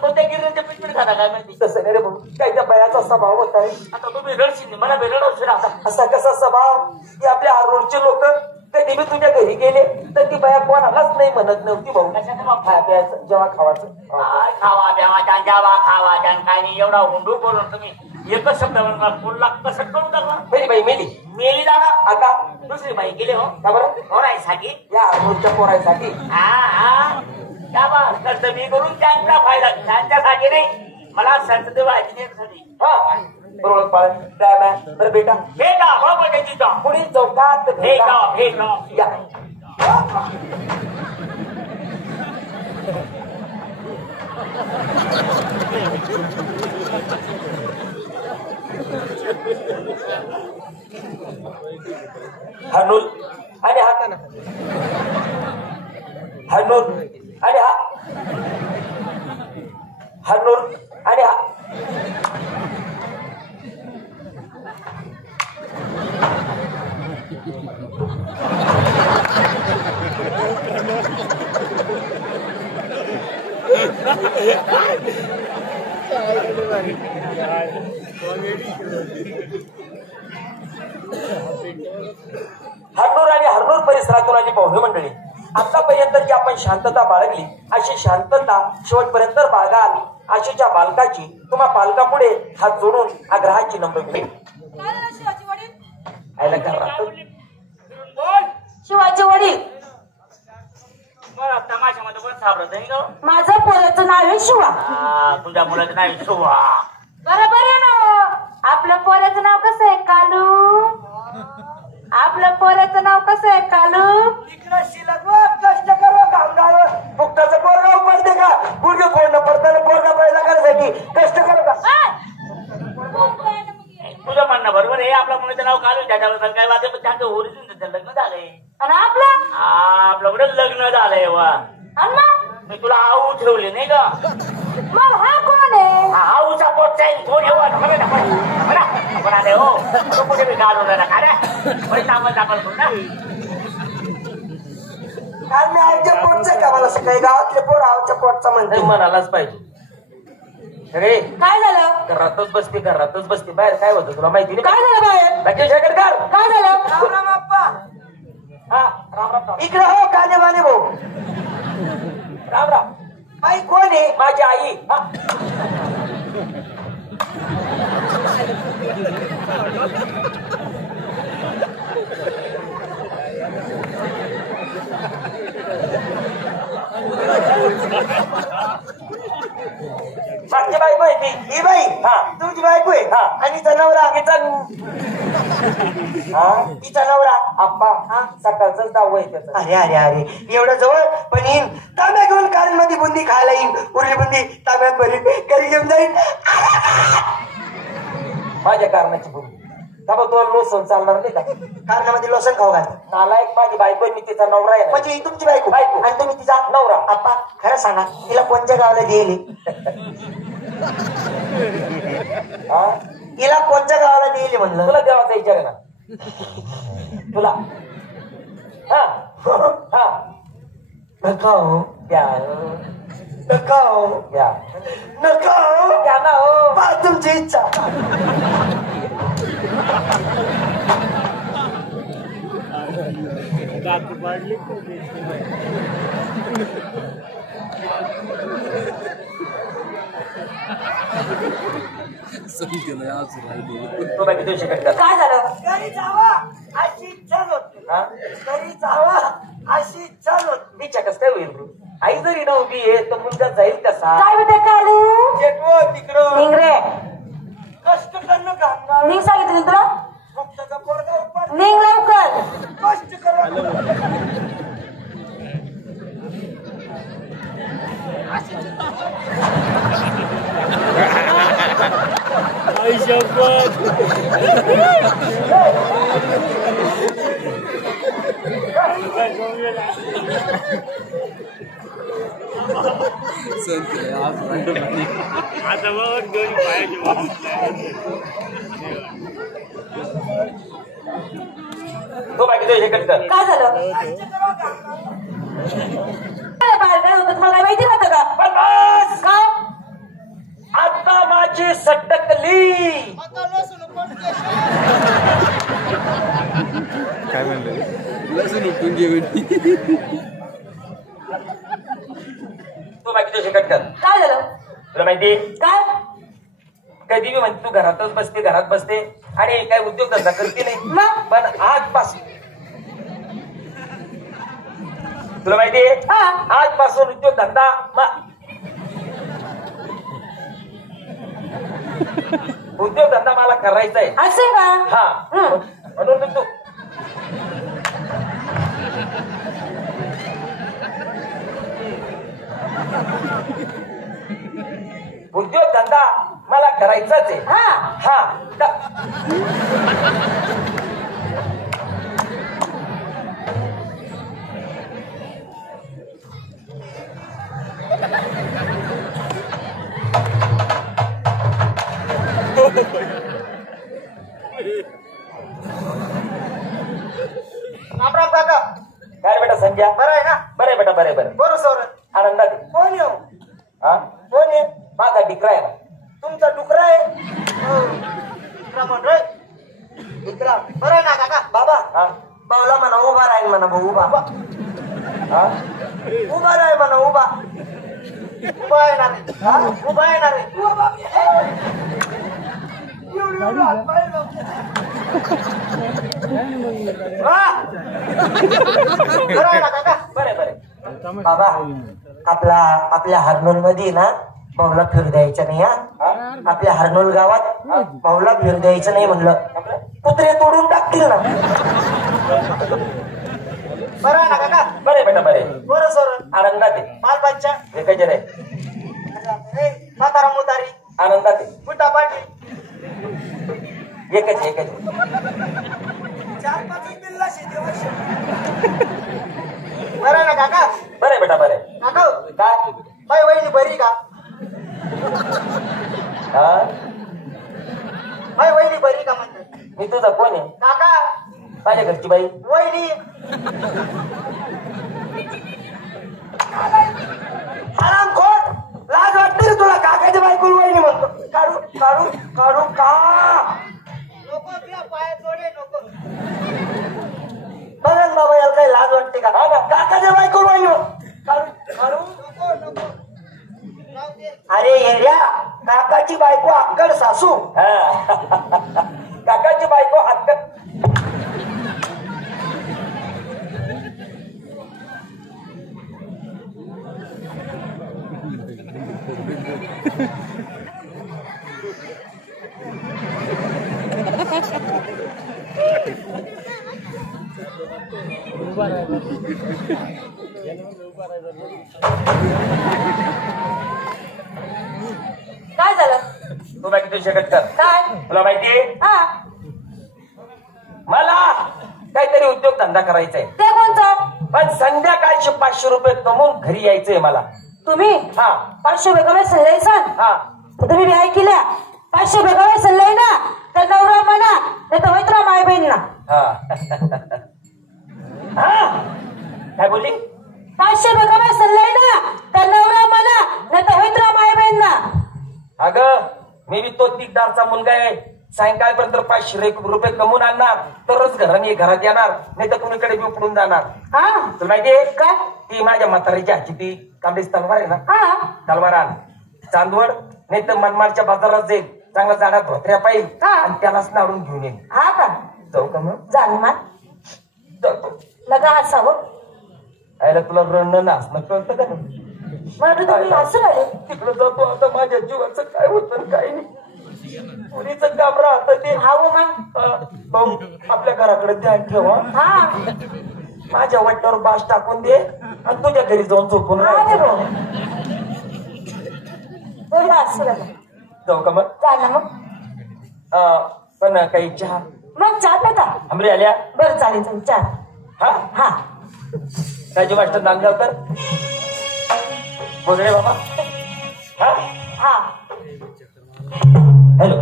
कोणत्या गिरणीच्या पिटपीट खाना काय माहिती. तसं नाही रे भाऊ, त्याच्या बयाचा स्वभाव होता रे. आता तुम्ही रडशील मला बेरडवशील आता. असा कसा स्वभाव की आपल्या आरोडचे लोक कधी मी तुझ्या घरी गेले तर ती बया कोणालाच नाही म्हणत नव्हती भाऊ. खाया प्यायचं जेव्हा खावायचं खावा प्यावा जेवा खावा काय नाही एवढा हुंडू बोलून तुम्ही एकच शब्द बोलला कसं करू टाका. मेली बाई मेली मेली जागा आता दुसरी बाई गेले हो का बरं पोरायसाठी या आरोडच्या पोरायसाठी. हा त्या बा खर्च मी करून त्यांचा फायदा त्यांच्यासाठी नाही मला संत वाजण्यासाठी. हा बरोबर पाळ बरं बेटा भेटा हो बटायची पुढील चौकात भेटा भेटा या. हनुल आणि हाताना हनुल आणि हा हनुल आणि हा हरनूर आणि हरनूर परिसरातून माझी पाहुणे मंडळी आतापर्यंत जी आपण शांतता बाळगली अशी शांतता शेवटपर्यंत बाळगाल अशीच्या बालकाची तुम्हा पालकापुढे हात जोडून आग्रहाची नंबर घेईल. शिवाजी वडील तमाशामध्ये पण सापडत नाही का. माझं पोराचं नाव आहे शिवा. तुझ्या मुलाचं नाव आहे शिवा. बरोबर आहे ना. आपलं पोराचं नाव कसं आहे कालू. आपलं पोराचं नाव कसं आहे कालू. कष्ट करो कामगार फुकटाचं पोरगा उपसते का गुडघे फोडणं पडताना पोरगा पहिला करायसाठी कष्ट करो का. तुझं म्हणणं बरोबर आहे. आपल्या मुलाचं नाव काढून त्याच्याबद्दल काय वाटत पण त्याचं ओरिजिन लग्न झालंय आणि आपलं आपलं कुठे लग्न झालंय वा. मी तुला आऊ ठेवले नाही का. मग हा कोण आहे. आऊचा पोट जाईल तो ठेवा हो तो कुठे मी काढून का रे तापल तापल करू ना. काल मी आईच्या पोटचं का मला सकाळी गावातले पोर आईच्या पोटचा म्हणते म्हणालाच पाहिजे. अरे काय झालं. घरातच बसते बाहेर काय होतं तुला माहिती नाही. काय झालं बाहेर. राकेश शेखरकर काय झालं. राम राम आप्पा. हा राम राम इकडे हो काने माने भाऊ. राम राम. आई कोण आहे. माझी आई. माझी बायको आहे ती. ही बाई हा तुमची बायको आहे. हा आणि तिचा नवरा तिचा नवरा आप्पा हा सकाळच दाव आहे त्याचा. अरे अरे अरे एवढं जवळ पण येईन तांब्या घेऊन कारमध्ये बुंदी खायला येईन. उरली बुंदी तांब्यात भरीन घरी घेऊन जाईन. माझ्या कारणाची बुंदी बाबा तो लोसन चालणार नाही का. कारणामध्ये लोसन खाऊ घालतात. नालायक माझी बायको मी तिचा नवरा आहे. म्हणजे ही तुमची बायको आणि तुम्ही तिचा नवरा. आप्पा खरं सांगा तिला कोणत्या गावाला दिली. हिला कोणत्या गावाला दिली म्हणलं. तुला देवाचा विचार आहे ना तुला. हा हा नका हो द्या नका हो द्या नका हो द्या ना हो बा तुमची इच्छा. काय झालं. घरी जावा अशी इच्छा होती. घरी जावा अशी इच्छा होती. इच्छा कसं काय होईल. आई जरी न उभी आहे तर मुलगा जाईल कसा. काय होते कालू. तिकडं निंगरे कष्ट करणं कामगार. निंग सांगितलं तुला. फक्तचा पोरगा उपास निंग लवकर. कष्ट करा. आई शपथ. आता मग दोन पायाची तो बाकी हे कर. काय झालं. बाहेर काय होतं मला माहिती नव्हतं का. बस का लसणाची सटकली. काय म्हणलं लसूण उठून घे. तू बाकी तुझे कट कर. काय झालं? तुला माहिती काय? कधी मी म्हणते तू घरातच बसते घरात बसते आणि काय उद्योगधंदा करते नाही. मग? पण आजपासून तुला माहिती हा. आजपासून उद्योगधंदा उद्योगधंदा मला करायचा आहे. असं का? हा हं. म्हणून तू उद्योगधंदा मला करायचाच आहे. हा. हा रामराम काका. काय बेटा संध्या बरं आहे ना? बरं आहे बेटा बरं आहे बरं. बरं सर. आनंदात आहे. कोण येऊ? हा कोण आहे? माझा डिकरा आहे ना. तुमचा डुकरा आहे? विक्रम रे. विक्रम. बरं आहे ना काका? बाबा हा बावला म्हणा उभा राहील म्हणा भाऊ उभा. हा उभा राहील म्हणा उभा. उभा येणार आहे. हा? उभा येणार आहे. बरं आहे ना काका? बरं आहे बरं आहे. बाबा आपल्या हरनोल मध्ये ना भाऊला फिरू द्यायचं नाही. हा आपल्या हरनोल गावात भाऊला फिरू द्यायचं नाही म्हणलं. कुत्रे तोडून टाकतील ना. बरं आहे ना काका? बरं आहे बेटा बरं आहे. बरं सर. आनंदात आहे. मालपाच्या एकच रे. म्हातारा मुतारी आनंदात आहे. बुटा पाटी एकच आहे, एकच आहे. 4-5 बिल्ला शेती वर्ष. बरं आहे ना काका? बरं आहे बेटा बरं आहे. काका काय बाई वहिनी बरी का? हा बाई वहिनी बरी का म्हणते? मी तुझा कोण आहे? काका माझ्या घरची बाई. वहिनी हरामखोर. लाज वाटते रे तुला? काकाच्या बायकोला वहिनी म्हणतो. काढू काढू काढू का नको तुला पाया जोडे नको. बघा बाबा याला काही लाज वाटते का? हा ना काकाच्या बायकोला वहिनी काढू काढू नको नको. अरे येड्या काकाची बायको अक्कड सासू. हा काकाची बायको हक्क. काय झालं? तू बाकी तुझी शकत कर. काय? तुला माहितीये हा. मला काहीतरी उद्योगधंदा करायचा आहे. ते कोणतं? पण संध्याकाळचे 500 रुपये कमवून घरी यायचंय मला. तुम्ही हा 500 बेगावे सल्लाय सांग. हा तुम्ही बी ऐकल्या 500 बेगावे सल्लाय ना तर नवरा म्हणा नाही तर होईत माय बहीण ना. हा हा काय बोलली? 500 बेगावे सल्लाय ना तर नवरा म्हणा नाही तर होईत माय बहीण ना. अगं मी बी तो तिकदारचा मुलगा आहे. सायंकाळपर्यंत 500 रुपये कमवून आणणार तरच घरात येणार नाही तर कुणीकडे बी उपडून जाणार. हा तुला माहितीये काय? ती माझ्या म्हातारीची आजी ती कांबळीची तलवार आहे ना. हा तलवार आण चांदवड नाही तर मनमाडच्या बाजारात जाईल. चांगला झाडात धोत्र्या पाहिजे हा. आणि त्यालाच नाडून घेऊन येईल. हा का? जाऊ का मग? जाणमान जातो. लगा हसावं. आयला तुला रडणं नाचणं कळतं का नाही? म्हणून तुम्ही हसू राहिले. तिकडं जातो आता माझ्या जीवाचं काय होतं काय नाही. पुरीचं काम राहतं ते. हाव मग. भाऊ आपल्या घराकडे ध्यान ठेवा. हा माझ्या वाट्यावर बास टाकून दे आणि तुझ्या घरी जाऊन झोपून अरे राहायचं. भाऊ बोल हसू राहिले. जाऊ का मग? जा ना मग. पण काही चहा मग चहा पेता? आंबरी आल्या. बरं चालेल चालेल चहा. हा हा राजू मास्टर नांदगावकर बोल रे बाबा. हा हा हॅलो.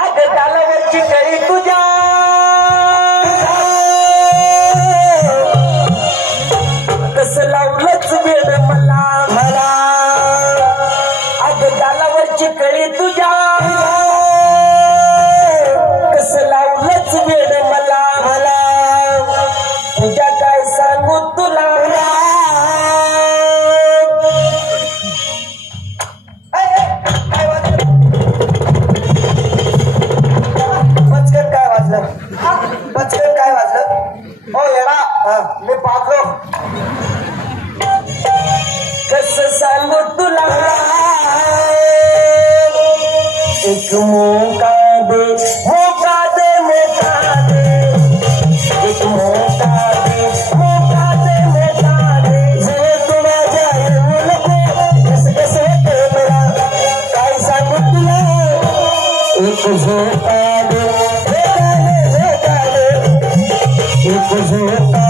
आज तालावरची कळी तुझ्या कसं लावलंच वेळ मला मला. आज तालावरची प्रेमाची कळी तुझ्या कसं लावलंच वेड मला तुझ्या काय सांगू तुला पचकन काय वाजलं हो येडा मी पाहतो कसं सांगू तुला एक मोका दे एक मोका दे जे तुला जाऊ नको कसं मला काय सांगू तुला एक झोका दे एक झोका